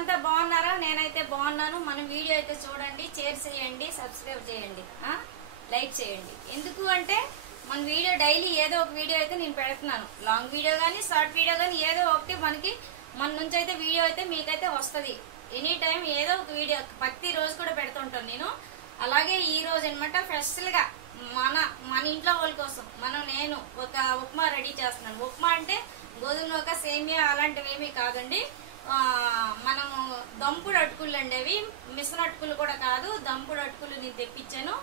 మీరంతా బాగున్నారా? నేనైతే బాగున్నాను. మన వీడియో అయితే చూడండి, షేర్ చేయండి, సబ్స్క్రైబ్ చేయండి, లైక్ చేయండి. ఎందుకు అంటే మన వీడియో డైలీ ఏదో ఒక వీడియో అయితే నేను పెడుతున్నాను. లాంగ్ వీడియో కానీ షార్ట్ వీడియో కానీ ఏదో ఒకటి మనకి మన నుంచి అయితే వీడియో అయితే మీకైతే వస్తుంది. ఎనీ టైం ఏదో ఒక వీడియో ప్రతి రోజు కూడా పెడుతుంటాను నేను. అలాగే ఈ రోజు అనమాట స్పెషల్గా మన ఇంట్లో వాళ్ళ కోసం నేను ఒక ఉప్మా రెడీ చేస్తున్నాను. ఉప్మా అంటే గోధుమ ఒక సేమియా అలాంటివి ఏమీ కాదండి. మనము దంపుడు అటుకులు అండి, అవి మిషన్ అటుకులు కూడా కాదు, దంపుడు అటుకులు నేను తెప్పించాను.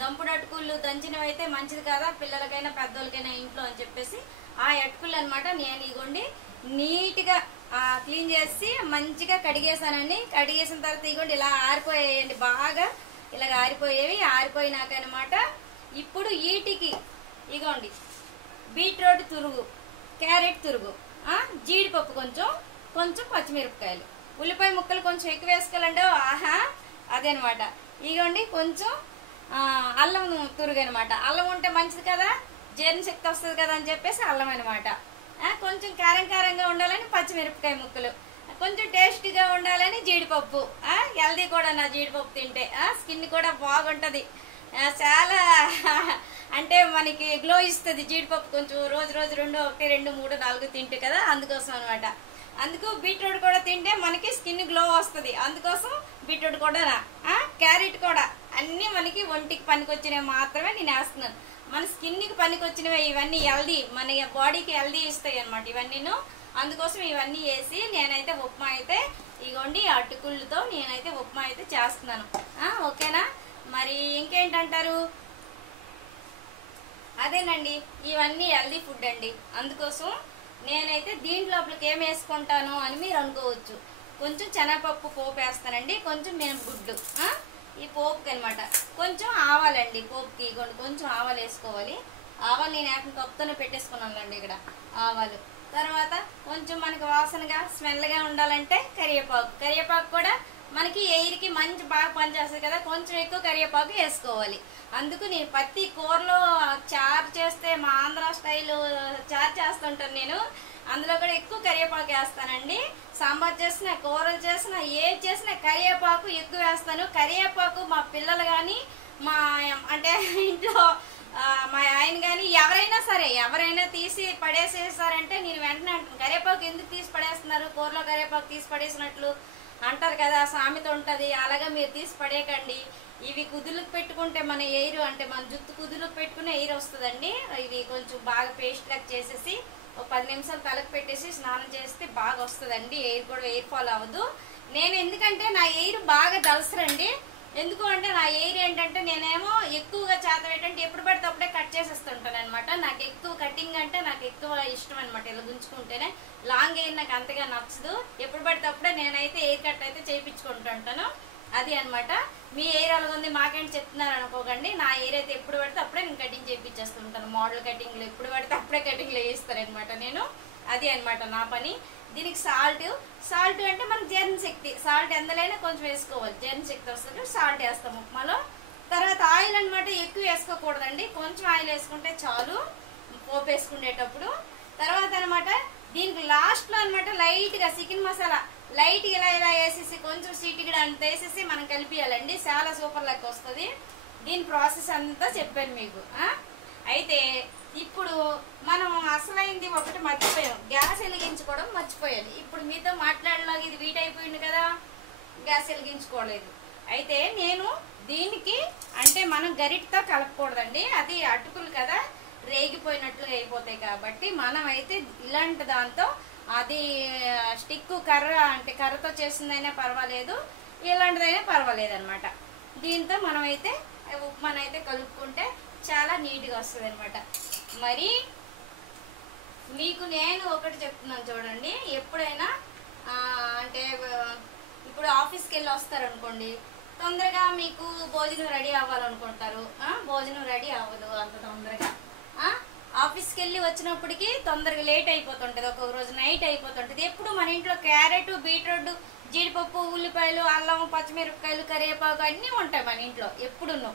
దంపుడు అటుకులు దంచినవి అయితే మంచిది కదా పిల్లలకైనా పెద్దోళ్ళకైనా ఇంట్లో అని చెప్పేసి ఆ అటుకులు అనమాట నేను ఇగోండి నీట్గా క్లీన్ చేసి మంచిగా కడిగేసానండి. కడిగేసిన తర్వాత ఇగోండి ఇలా ఆరిపోయాయండి, బాగా ఇలాగ ఆరిపోయేవి. ఆరిపోయినాక అనమాట ఇప్పుడు వీటికి ఇగోండి బీట్రూట్ తురుగు, క్యారెట్ తురుగు, జీడిపప్పు కొంచెం పచ్చిమిరపకాయలు, ఉల్లిపాయ ముక్కలు కొంచెం ఎక్కువ వేసుకోవాలండి. ఆహా అదనమాట. ఇగోండి కొంచెం అల్లం తురుగు అనమాట. అల్లం ఉంటే మంచిది కదా, జీర్ణశక్తి వస్తుంది కదా అని చెప్పేసి అల్లం అనమాట. కొంచెం కారంగా ఉండాలని పచ్చిమిరపకాయ ముక్కలు, కొంచెం టేస్టీగా ఉండాలని జీడిపప్పు. హెల్దీ కూడా నా జీడిపప్పు తింటే స్కిన్ కూడా బాగుంటది, చాలా అంటే మనకి గ్లో ఇస్తుంది జీడిపప్పు. కొంచెం రోజు 2 1 2 3 4 తింటే కదా, అందుకోసం అనమాట. అందుకు బీట్రూట్ కూడా తింటే మనకి స్కిన్ గ్లో వస్తుంది, అందుకోసం బీట్రూట్ కూడా క్యారెట్ కూడా అన్ని మనకి ఒంటికి పనికొచ్చినవి మాత్రమే నేను వేస్తున్నాను. మన స్కిన్కి పనికొచ్చినవి ఇవన్నీ హెల్దీ, మన బాడీకి హెల్దీ ఇస్తాయి అనమాట ఇవన్నీను. అందుకోసం ఇవన్నీ వేసి నేనైతే ఉప్మా అయితే ఇగోండి అటుకులతో నేనైతే ఉప్మా అయితే చేస్తున్నాను. ఓకేనా? మరి ఇంకేంటంటారు? అదేనండి, ఇవన్నీ హెల్దీ ఫుడ్ అండి. అందుకోసం నేనైతే దీంట్లోపలికి ఏం వేసుకుంటాను అని మీరు అనుకోవచ్చు. కొంచెం శనగపప్పు పోపు వేస్తానండి, కొంచెం మినపగుడ్డు ఈ పోపుకి అనమాట. కొంచెం ఆవాలండి, పోపుకి కొంచెం ఆవాలు వేసుకోవాలి. ఆవాలు నేను ఏకం కప్పుతోనే పెట్టేసుకున్నానండి ఇక్కడ ఆవాలు. తర్వాత కొంచెం మనకి వాసనగా స్మెల్గా ఉండాలంటే కరివేపాకు కూడా మనకి ఎయిర్కి మంచి బాగా పనిచేస్తుంది కదా, కొంచెం ఎక్కువ కరివేపాకు వేసుకోవాలి. అందుకు నేను ప్రతి కూరలో చారు చేస్తే మా ఆంధ్ర స్టైల్ చారు చేస్తుంటాను నేను, అందులో కూడా ఎక్కువ కరివేపాకు వేస్తానండి. సాంబార్ చేసిన, కూరలు చేసిన, ఏది చేసినా కరివేపాకు ఎక్కువ వేస్తాను. కరివేపాకు మా పిల్లలు కానీ మా అంటే ఇంట్లో మా ఆయన కానీ ఎవరైనా తీసి పడేసేసారంటే నేను వెంటనే అంటాను, కరివేపాకు ఎందుకు తీసి పడేస్తున్నారు, కూరలో కరివేపాకు తీసి పడేసినట్లు అంటారు కదా, సామెత ఉంటుంది. అలాగా మీరు తీసి పడేయకండి. ఇవి కుదులకు పెట్టుకుంటే మన ఎయిర్ అంటే మన జుట్టు కుదులకు పెట్టుకునే ఎయిర్ వస్తుందండి. ఇవి కొంచెం బాగా పేస్ట్ లాగా చేసేసి ఒక 10 నిమిషాలు తలకు పెట్టేసి స్నానం చేస్తే బాగా వస్తుందండి. ఎయిర్ కూడా ఎయిర్ ఫాల్ అవ్వదు. నేను ఎందుకంటే నా ఎయిర్ బాగా దలసరండి. ఎందుకు అంటే నా ఎయిర్ ఏంటంటే నేనేమో ఎక్కువగా చేతం ఏంటంటే ఎప్పుడు పడితే అప్పుడే కట్ చేసేస్తుంటాను అనమాట. నాకు ఎక్కువ కటింగ్ అంటే నాకు ఎక్కువ ఇష్టం అనమాట. ఇలా గుంజుకుంటేనే లాంగ్ ఎయిర్ నాకు అంతగా నచ్చదు. ఎప్పుడు పడితే అప్పుడే నేనైతే ఎయిర్ కట్ అయితే చేయించుకుంటుంటాను. అది అనమాట. మీ ఎయిర్ అలాగుంది మాకేంటి చెప్తున్నారు అనుకోకండి. నా ఎయిర్ అయితే ఎప్పుడు పడితే అప్పుడే నేను కటింగ్ చేయించేస్తుంటాను. మోడల్ కటింగ్లు ఎప్పుడు పడితే అప్పుడే కటింగ్లు వేయిస్తారనమాట నేను. అది అనమాట నా పని. దీనికి సాల్ట్ అంటే మనకు జీర్ణశక్తి, సాల్ట్ ఎంతలైనా కొంచెం వేసుకోవాలి, జీర్ణశక్తి వస్తుంది. సాల్ట్ వేస్తాము ఉప్మాలో. తర్వాత ఆయిల్ అనమాట ఎక్కువ వేసుకోకూడదండి, కొంచెం ఆయిల్ వేసుకుంటే చాలు పోపు వేసుకునేటప్పుడు. తర్వాత అనమాట దీనికి లాస్ట్లో అనమాట లైట్గా చికెన్ మసాలా లైట్గా ఇలా వేసేసి కొంచెం సీటిగడ అంత వేసేసి మనం కలిపియాలండి. చాలా సూపర్ లెక్క వస్తుంది. దీని ప్రాసెస్ అంతా చెప్పాను మీకు. అయితే ఇప్పుడు మనం అసలైంది ఒకటి మర్చిపోయాం, గ్యాస్ వెలిగించుకోవడం మర్చిపోయాను. ఇప్పుడు మీతో మాట్లాడలాగా ఇది వీట్ అయిపోయింది కదా, గ్యాస్ వెలిగించుకోలేదు. అయితే నేను దీనికి అంటే మనం గరిటతో కలపకూడదండి, అది అటుకులు కదా రేగిపోయినట్లు అయిపోతాయి. కాబట్టి మనం అయితే ఇలాంటి దాంతో అది స్టిక్ కర్ర అంటే కర్రతో చేసిందైనా పర్వాలేదు, ఇలాంటిదైనా పర్వాలేదు అనమాట. దీంతో మనమైతే ఉప్మానైతే కలుపుకుంటే చాలా నీట్గా వస్తుంది అనమాట. మరి మీకు నేను ఒకటి చెప్తున్నాను చూడండి, ఎప్పుడైనా అంటే ఇప్పుడు ఆఫీస్కి వెళ్ళి వస్తారనుకోండి, తొందరగా మీకు భోజనం రెడీ అవ్వాలనుకుంటారు. భోజనం రెడీ అవ్వదు అంత తొందరగా. ఆఫీస్కి వెళ్ళి వచ్చినప్పటికీ తొందరగా లేట్ అయిపోతుంటుంది, ఒక్కొక్క రోజు నైట్ అయిపోతుంటుంది. ఎప్పుడు మన ఇంట్లో క్యారెట్, బీట్రూట్, జీడిపప్పు, ఉల్లిపాయలు, అల్లం, పచ్చిమిరపకాయలు, కరివేపాకు అన్నీ ఉంటాయి మన ఇంట్లో ఎప్పుడును.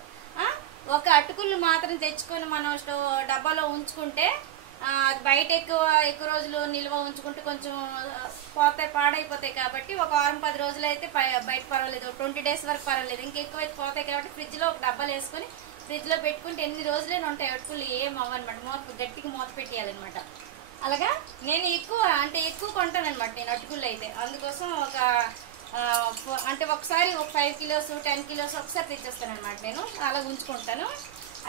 ఒక అటుకులు మాత్రం తెచ్చుకొని మనం డబ్బాలో ఉంచుకుంటే అది బయట ఎక్కువ ఎక్కువ రోజులు నిల్వ ఉంచుకుంటే కొంచెం పాడైపోతాయి కాబట్టి ఒక వారం 10 రోజులు అయితే బయట పర్వాలేదు, 20 డేస్ వరకు పర్వాలేదు. ఇంకెక్కువ అయితే పోతాయి కాబట్టి ఫ్రిడ్జ్లో ఒక డబ్బాలు వేసుకొని ఫ్రిడ్జ్లో పెట్టుకుంటే ఎన్ని రోజులైనా ఉంటాయి. అటుకులు ఏం అవ్వనమాట, గట్టిగా మూత పెట్టేయాలన్నమాట. అలాగా నేను ఎక్కువ కొంటానమాట నేను అటుకులు అయితే. అందుకోసం అంటే ఒకసారి ఒక 5 కిలోస్ 10 కిలోస్ ఒకసారి తెచ్చేస్తాను అనమాట. నేను అలా ఉంచుకుంటాను.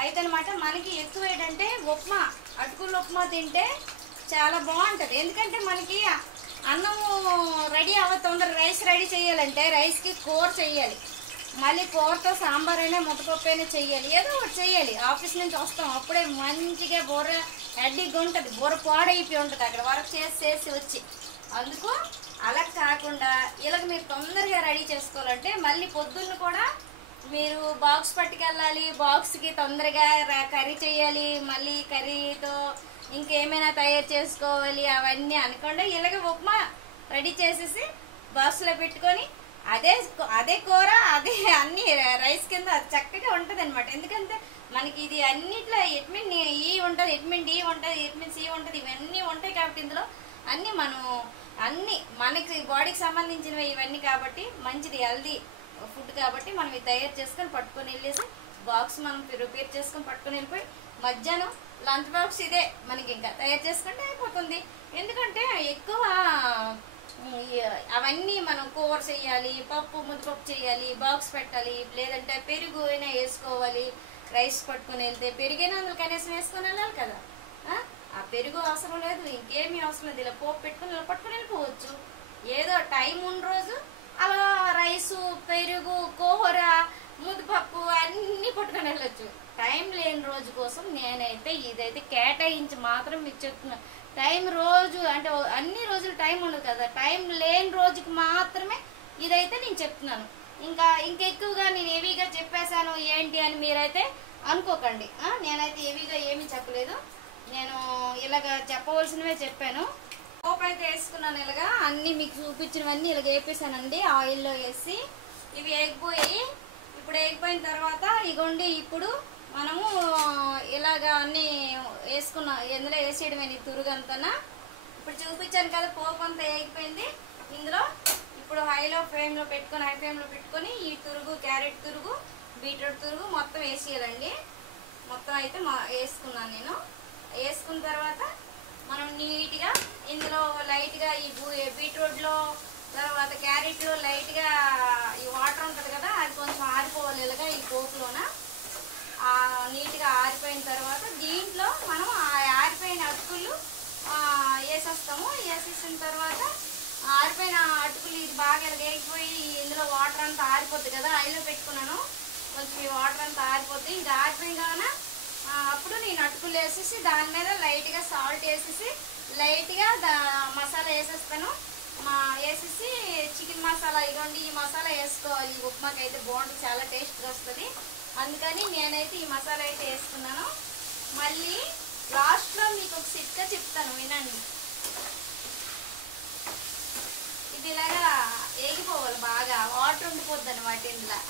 అయితే అనమాట మనకి ఎక్కువ ఏంటంటే ఉప్మా, అటుకులు ఉప్మా తింటే చాలా బాగుంటుంది. ఎందుకంటే మనకి అన్నం రెడీ తొందరగా రైస్ రెడీ చేయాలంటే రైస్కి కూర చెయ్యాలి, మళ్ళీ కూరతో సాంబార్ అయినా ముద్దపప్పు అయినా చెయ్యాలి, ఏదో ఒకటి చెయ్యాలి. ఆఫీస్ నుంచి వస్తాం అప్పుడే మంచిగా బుర్ర హెడ్డీగా ఉంటుంది, బుర్ర పాడైపోయి ఉంటుంది అక్కడ వర్క్ చేసి వచ్చి. అందుకు అలా కాకుండా ఇలాగ మీరు తొందరగా రెడీ చేసుకోవాలంటే మళ్ళీ పొద్దున్న కూడా మీరు బాక్స్ పట్టుకెళ్ళాలి, బాక్స్కి తొందరగా కర్రీ చేయాలి, మళ్ళీ కర్రీతో ఇంకేమైనా తయారు చేసుకోవాలి, అవన్నీ అనకుండా ఇలాగ ఉప్మా రెడీ చేసేసి బాక్స్లో పెట్టుకొని అదే కూర అదే అన్ని రైస్ కింద చక్కగా ఉంటుంది అనమాట. ఎందుకంటే మనకి ఇది అన్నిట్లో విటమిన్ ఈ ఉంటుంది, విటమిన్ డి ఉంటుంది, విటమిన్ సి ఉంటుంది, ఇవన్నీ ఉంటాయి కాబట్టి ఇందులో అన్ని మనకి బాడీకి సంబంధించినవి ఇవన్నీ కాబట్టి మంచిది, హెల్దీ ఫుడ్ కాబట్టి మనం ఇది తయారు చేసుకొని పట్టుకొని వెళ్ళేసి బాక్స్ మనం ప్రిపేర్ చేసుకొని పట్టుకొని వెళ్ళిపోయి మధ్యాహ్నం లంచ్ బాక్స్ ఇదే మనకి ఇంకా తయారు చేసుకుంటే అయిపోతుంది. ఎందుకంటే ఎక్కువ అవన్నీ మనం కూర చేయాలి, ముద్దపప్పు చేయాలి, బాక్స్ పెట్టాలి, లేదంటే పెరుగు అయినా వేసుకోవాలి. రైస్ పట్టుకొని వెళ్తే పెరుగైనా అందులో కనీసం వేసుకొని వెళ్ళాలి కదా. ఆ పెరుగు అవసరం లేదు, ఇంకేమీ అవసరం లేదు, ఇలా పోపు పెట్టుకుని ఇలా పట్టుకొని వెళ్ళిపోవచ్చు. ఏదో టైం ఉన్న రోజు అలా రైసు, పెరుగు, కూర, ముద్దపప్పు అన్నీ పట్టుకొని వెళ్ళొచ్చు. టైం లేని రోజు కోసం నేనైతే ఇదైతే కేటాయించి మాత్రం మీకు చెప్తున్నాను. టైం రోజు అంటే అన్ని రోజులు టైం ఉండదు కదా, టైం లేని రోజుకి మాత్రమే ఇదైతే నేను చెప్తున్నాను. ఇంకెక్కువగా నేను హెవీగా చెప్పేశాను ఏంటి అని మీరైతే అనుకోకండి. నేనైతే హెవీగా ఏమీ చెప్పలేదు, నేను ఇలాగ చెప్పవలసినవే చెప్పాను. పోపు అయితే వేసుకున్నాను, ఇలాగా అన్నీ మీకు చూపించినవన్నీ ఇలాగ వేపేసానండి ఆయిల్లో వేసి. ఇవి ఇప్పుడు వేగిపోయిన తర్వాత ఇగోండి ఇప్పుడు మనము ఇలాగ అన్నీ వేసుకున్నాం, ఎందులో వేసేయడమే తురుగంతనా. ఇప్పుడు చూపించాను కదా పోపు అంతా వేగిపోయింది. ఇందులో ఇప్పుడు హై ఫ్లేమ్లో పెట్టుకొని ఈ తురుగు, క్యారెట్ తురుగు, బీట్రూట్ తురుగు మొత్తం వేసేయాలండి. మొత్తం అయితే వేసుకున్నాను నేను. వేసుకున్న తర్వాత మనం నీట్గా ఇందులో లైట్గా ఈ బీట్రూట్లో తర్వాత క్యారెట్లో లైట్గా ఈ వాటర్ ఉంటుంది కదా, అది కొంచెం ఆరిపోవాలి ఇలాగా ఈ పోపులోన. నీట్గా ఆరిపోయిన తర్వాత దీంట్లో మనం ఆ ఆరిపోయిన అటుకులు వేసేస్తాము. వేసేసిన తర్వాత ఆరిపోయిన అటుకులు ఇది బాగా వేగిపోయి ఇందులో వాటర్ అంతా ఆరిపోద్ది కదా, ఆయిల్లో పెట్టుకున్నాను. కొంచెం ఈ వాటర్ అంతా ఆరిపోద్ది. ఇది ఆరిపోయిన కావున అప్పుడు నేను అటుకులు వేసేసి దాని మీద లైట్గా సాల్ట్ వేసేసి లైట్గా మసాలా వేసేస్తాను. వేసేసి చికెన్ మసాలా ఇవ్వండి, ఈ మసాలా వేసుకోవాలి. ఈ ఉప్మాకి అయితే బాగుంటుంది, చాలా టేస్ట్గా వస్తుంది. అందుకని నేనైతే ఈ మసాలా అయితే వేసుకున్నాను. మళ్ళీ లాస్ట్లో మీకు ఒక చిట్కా చెప్తాను, వినండి. ఇది ఇలాగా వేగిపోవాలి, బాగా వాటర్ ఉండిపోద్ది అన్నమాట ఇందులో.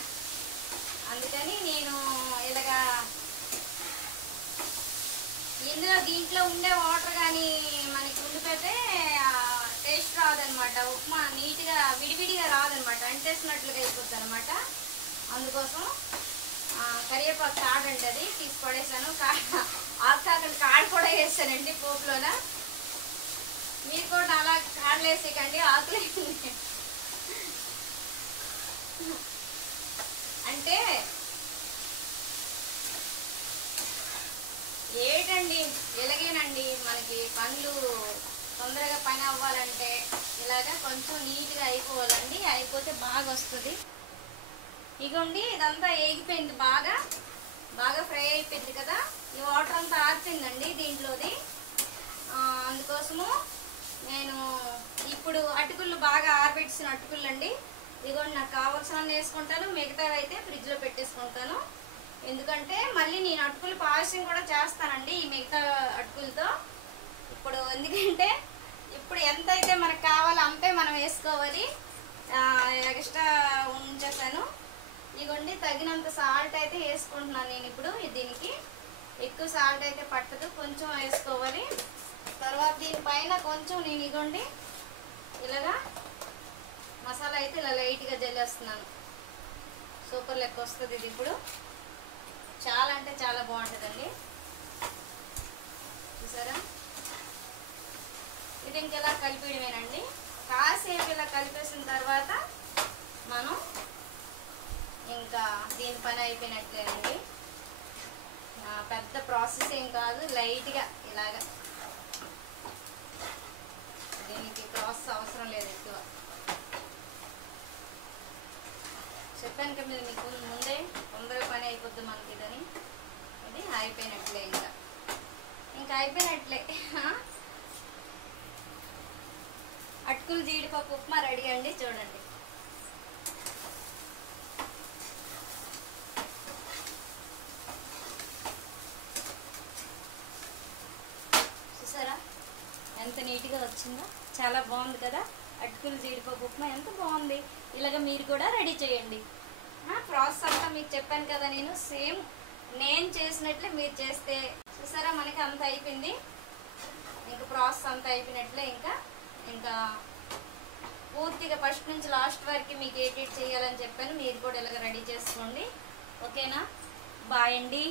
అందుకని నేను ఇలాగా దీంట్లో ఉండే వాటర్ కానీ మనకి ఉండిపోతే టేస్ట్ రాదనమాట. ఉప్మా నీట్గా విడివిడిగా రాదనమాట, అంటేసినట్లుగా అయిపోతుంది అనమాట. అందుకోసం కరివేపాకు కాడండి, అది తీసి పడేసాను. ఆకాకండి కాడ కూడా వేసానండి పోపులోన. మీరు కూడా అలా కాడలు వేసేకండి, ఆకులు అంటే ఏటండి ఎలాగేనండి మనకి పనులు తొందరగా పని అవ్వాలంటే ఇలాగా కొంచెం నీట్గా అయిపోవాలండి, అయిపోతే బాగా వస్తుంది. ఇగోండి ఇదంతా వేగిపోయింది, బాగా ఫ్రై అయిపోయింది కదా. ఈ వాటర్ అంతా ఆరిపోయిందండి దీంట్లోది. అందుకోసము నేను ఇప్పుడు అటుకులు బాగా ఆరబెట్టిన అటుకులు అండి. ఇదిగోండి నాకు కావాల్సిన వేసుకుంటాను, మిగతావి అయితే ఫ్రిడ్జ్లో పెట్టేసుకుంటాను. ఎందుకంటే మళ్ళీ నేను అటుకులు పాయసం కూడా చేస్తానండి ఈ మిగతా అటుకులతో. ఎందుకంటే ఇప్పుడు ఎంతైతే మనకు కావాలో అంతే మనం వేసుకోవాలి. ఎక్స్ట్రా ఉంచేసాను. ఇగోండి తగినంత సాల్ట్ అయితే వేసుకుంటున్నాను నేను ఇప్పుడు దీనికి. ఎక్కువ సాల్ట్ అయితే పట్టదు, కొంచెం వేసుకోవాలి. తర్వాత దీనిపైన కొంచెం నేను ఇగోండి ఇలాగా మసాలా అయితే ఇలా లైట్గా జల్లేస్తున్నాను. సూపర్ లెక్క వస్తుంది ఇది. ఇప్పుడు చాలా అంటే చాలా బాగుంటుందండి. చూసారా, ఇది ఇంకెలా కలిపేయడమేనండి. కాసేపు ఇలా కలిపేసిన తర్వాత మనం ఇంకా దీని పని అయిపోయినట్లేనండి. పెద్ద ప్రాసెస్ ఏం కాదు, లైట్గా ఇలాగా, దీనికి ప్రాసెస్ అవసరం లేదు ఎక్కువ. చెప్పాను కదా మీకు ముందే, తొందరగా పని అయిపోద్ది మనకి ఇదని. ఇది అయిపోయినట్లే, ఇంకా అయిపోయినట్లే. అటుకులు జీడిపప్పు ఉప్మా రెడీ అండి. చూడండి, చూసారా ఎంత నీట్గా వచ్చిందో, చాలా బాగుంది కదా. అటుకులు జీడిపప్పు ఉప్మా ఎంత బాగుంది. ఇలాగ మీరు కూడా రెడీ చేయండి. ప్రాసెస్ అంతా మీకు చెప్పాను కదా, నేను సేమ్ నేను చేసినట్లే మీరు చేస్తే, చూసారా మనకి అంత అయిపోయింది. ఇంకా ప్రాసెస్ అంతా అయిపోయినట్లే. ఇంకా పూర్తిగా ఫస్ట్ నుంచి లాస్ట్ వరకు మీకు ఏటేట్ చేయాలని చెప్పాను. మీరు కూడా ఇలాగ రెడీ చేసుకోండి. ఓకేనా? బాయ్ అండి.